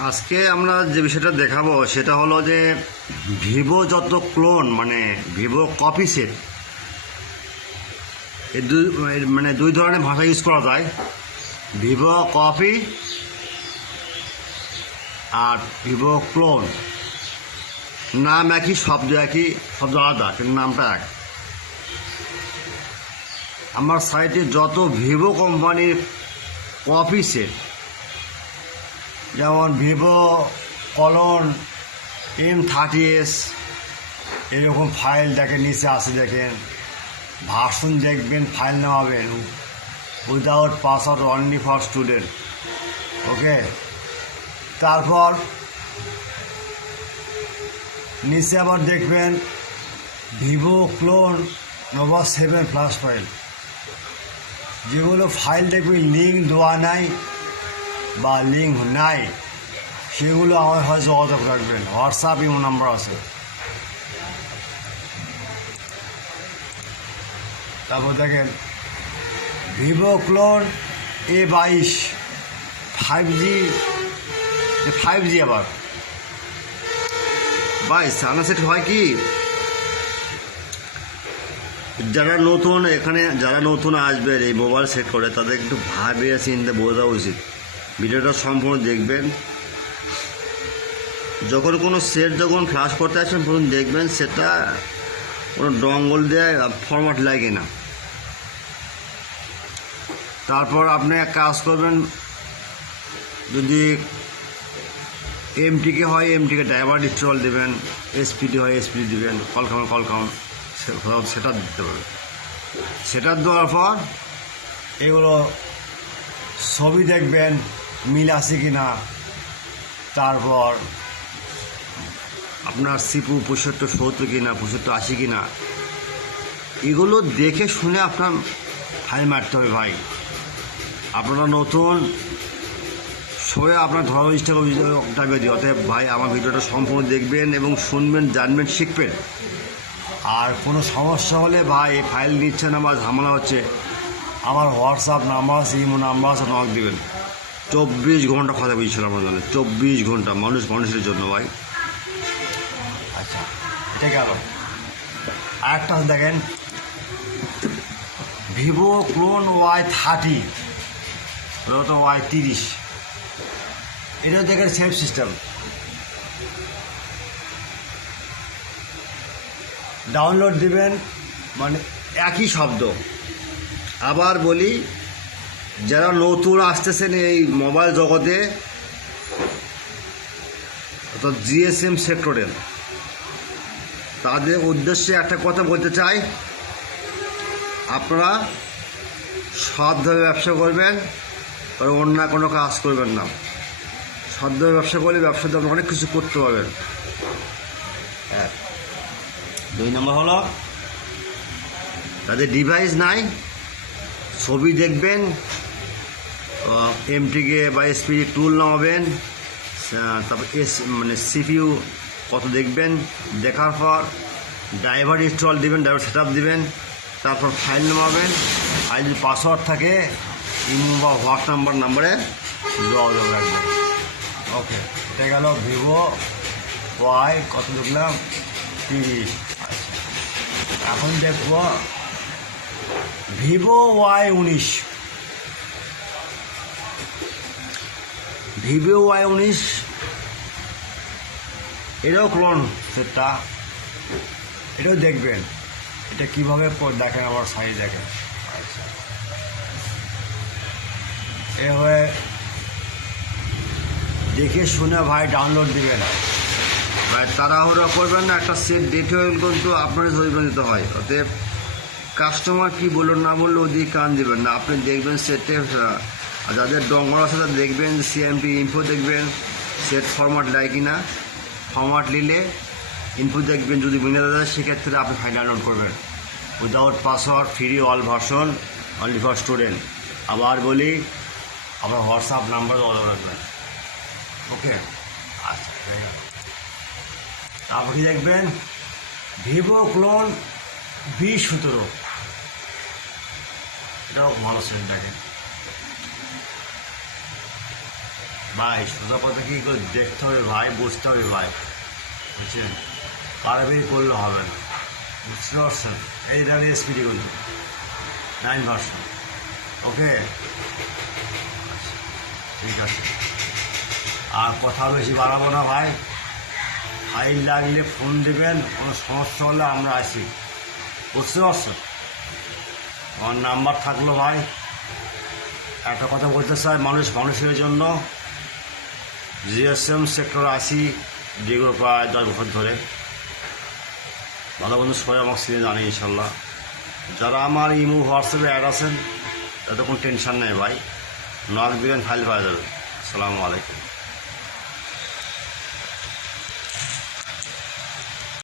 আজকে আমরা যে বিষয়টা দেখাবো সেটা হলো যে ভিভো যত ক্লোন মানে ভিভো কপি সেট এই দুই ধরনের ভাষা ইউজ করা যায়। ভিভো কপি আর ভিভো ক্লোন, নাম একই, শব্দ একই, শব্দ আলাদা কিন্তু নামটা এক। আমার সাইটে যত ভিভো কোম্পানির কপি সেট, যেমন ভিভো কলন M30s, এরকম ফাইল দেখেন নিচে আসে, দেখেন ভার্সন দেখবেন, file নেওয়াবেন without password, only for student. ওকে, তারপর নিচে আবার দেখবেন Vivo clone Nova 7 plus file, যেগুলো ফাইল দেখবেন লিঙ্ক দেওয়া নাই বা লিঙ্ক নাই, সেগুলো আমার হয়তো যোগাযোগ রাখবেন, হোয়াটসঅ্যাপ ইমো নাম্বার আছে। তারপর দেখেন ভিভো ক্লোন A22 5G আবার ভাই সানা সেট হয় কি, যারা নতুন এখানে যারা নতুন আসবে এই মোবাইল সেট করে তাদের একটু ভাবে চিন্তা বোঝা উচিত। ভিডিওটা সম্পূর্ণ দেখবেন। যখন কোনো সেট যখন ফ্লাশ করতে আসবেন প্রথম দেখবেন সেটা কোনো ডঙ্গল দিয়ে ফরম্যাট লাগে না। তারপর আপনি এক কাজ করবেন, যদি এমটিকে হয় এমটিকে ড্রাইভার ইনস্টল দেবেন, এসপিডি হয় এসপিডি দেবেন, কলকাম সেটা দিতে পারবেন। সেটা দেওয়ার পর এগুলো ছবি দেখবেন মিল আছে কি না, তারপর আপনার সিপু 7570 কিনা 7580 কিনা, এগুলো দেখে শুনে আপনার ফাইল মারতে হবে ভাই। আপনারা নতুন সবাই আপনার ধরো ইনস্টাগ্রামে দিই। অতএব ভাই আমার ভিডিওটা সম্পূর্ণ দেখবেন এবং শুনবেন, জানবেন, শিখবেন। আর কোনো সমস্যা হলে ভাই এই ফাইল নিচ্ছে না বা ঝামেলা হচ্ছে, আমার হোয়াটসঅ্যাপ নাম্বার আছে, ইমো নাম্বার আছে, নক দেবেন। 24 ঘন্টা কথা বলছিলাম আমার জন্য, 24 ঘন্টা মানুষের জন্য ভাই। আচ্ছা, এটা গেল। আরেকটা দেখেন ভিভো ক্লোন Y30, তো Y30, এটা দেখেন সেফ সিস্টেম, ডাউনলোড দিবেন মানে একই শব্দ। আবার বলি, যারা নতুন আসতেছেন এই মোবাইল জগতে অর্থাৎ জিএসএম সেক্টরে, তাদের উদ্দেশ্যে একটা কথা বলতে চাই, আপনারা সৎভাবে ব্যবসা করবেন, অন্য কোনো কাজ করবেন না। সৎভাবে ব্যবসা করলে ব্যবসাতে আপনি অনেক কিছু করতে পারবেন। 2 নম্বর হলো তাদের ডিভাইস নাই, ছবি দেখবেন, এমটিকে বা এসপিডি টুল নামাবেন, তারপর সিপিইউ কত দেখবেন, দেখার পর ড্রাইভার ইনস্টল দিবেন, ড্রাইভার সেট আপ দেবেন, তারপর ফাইল নামাবেন। আর যদি পাসওয়ার্ড থাকে ইমো বা হোয়াটসঅ্যাপ নাম্বারে যোগাযোগ রাখবেন। ওকে, এটা গেল ভিভো ওয়াই কত দেখলাম 30। এখন দেখব ভিভো Y19। ভিভো Y19 এটাও ক্লোন সেটটা, এটাও দেখবেন। এটা কীভাবে দেখেন আমার সাইজ দেখেন। আচ্ছা, এভাবে দেখে শুনে ভাই ডাউনলোড দিবেন। ভাই তাড়াহুড়া করবেন না, একটা সেট দেখে কিন্তু আপনারই জরিমানা দিতে হয়। অতএব কাস্টমার কি বললো না বললো ওদিকে কান দিবেন না, আপনি দেখবেন সেটে। আর যাদের ডঙ্গল আছে তাদের দেখবেন সিএমপি ইনফো দেখবেন, সেট ফরম্যাট দেয় কি না, ফরম্যাট নিলে ইনফো দেখবেন, যদি মিলে যায় সেক্ষেত্রে আপনি ফাইল ডাউনলোড করবেন without password, free all version, only for student. আবার বলি, আপনার হোয়াটসঅ্যাপ নাম্বার অর্ডার রাখবেন। ওকে, আচ্ছা, তারপর কি দেখবেন ভিভো ক্লোন V17, এটাও ভালো সেট দেখেন। ভাই সোজা কথা কি করে দেখতে হবে ভাই, বুঝতে হবে ভাই, বুঝছেন? পারবেই করলে হবে না, বুঝতে পারছেন? এই ধরনের স্পিডি কিন্তু 9 ভার্সন। ওকে, ঠিক আছে, আর কথা বেশি বাড়াবো না ভাই। ফাইল লাগলে ফোন দেবেন, কোনো সমস্যা হলে আমরা আসি, বুঝতে পারছেন? আমার নাম্বার থাকলো ভাই। একটা কথা বলতে চাই, মানুষের জন্য জিএসএম সেক্টর 80 দীর্ঘ প্রায় 10 বছর ধরে। ভালো বন্ধু সবাই আমার সিনে জানে ইনশাল্লাহ। যারা আমার ইমো হোয়াটসঅ্যাপে অ্যাড আছেন তাদের কোনো টেনশন নেই ভাই, নক দিবেন, ফাইল পাওয়া যাবে। আসসালামু আলাইকুম।